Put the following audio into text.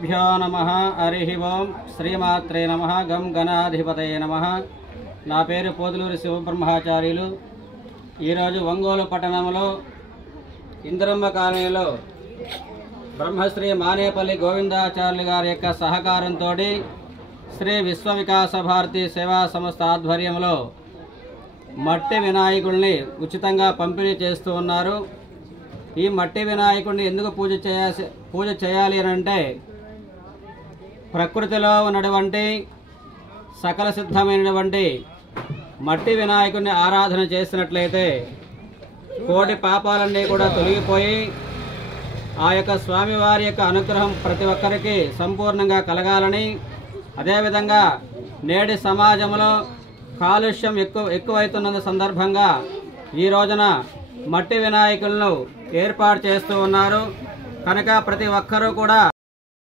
श्रीगुरुभ्यो नमः हरि ओं श्रीमात्रे नमः गं गणाधिपतये नमः। నా పేరు పోదులూరి శివబ్రహ్మచార్యులు। ఈరోజు ఒంగోలు పట్టణంలో ఇంద్రమ్మ కాలనీలో బ్రహ్మశ్రీ మానేపల్లి గోవిందాచార్యులు గారి యొక్క సహకారంతో శ్రీ విశ్వ వికాస భారతి సేవా సంస్థ ఆధ్వర్యంలో మట్టి వినాయకుడిని ఉచితంగా పంపిణీ చేస్తూ ఉన్నారు। ఈ మట్టి వినాయకుడిని ఎందుకు పూజ చేయాలి అంటే ప్రకృతిలో ఉన్నటువంటి సకల సిద్ధమైనటువంటి మట్టి వినాయకుడిని ఆరాధన చేసినట్లయితే కోటి పాపాలన్నీ కూడా తొలగిపోయి ఆ యొక్క స్వామివారి యొక్క అనుగ్రహం ప్రతి ఒక్కరికి సంపూర్ణంగా కలగాలని, అదేవిధంగా నేటి సమాజంలో కాలుష్యం ఎక్కువైతున్న సందర్భంగా ఈ రోజున మట్టి వినాయకులను ఏర్పాటు చేస్తూ ఉన్నారు। కనుక ప్రతి ఒక్కరూ కూడా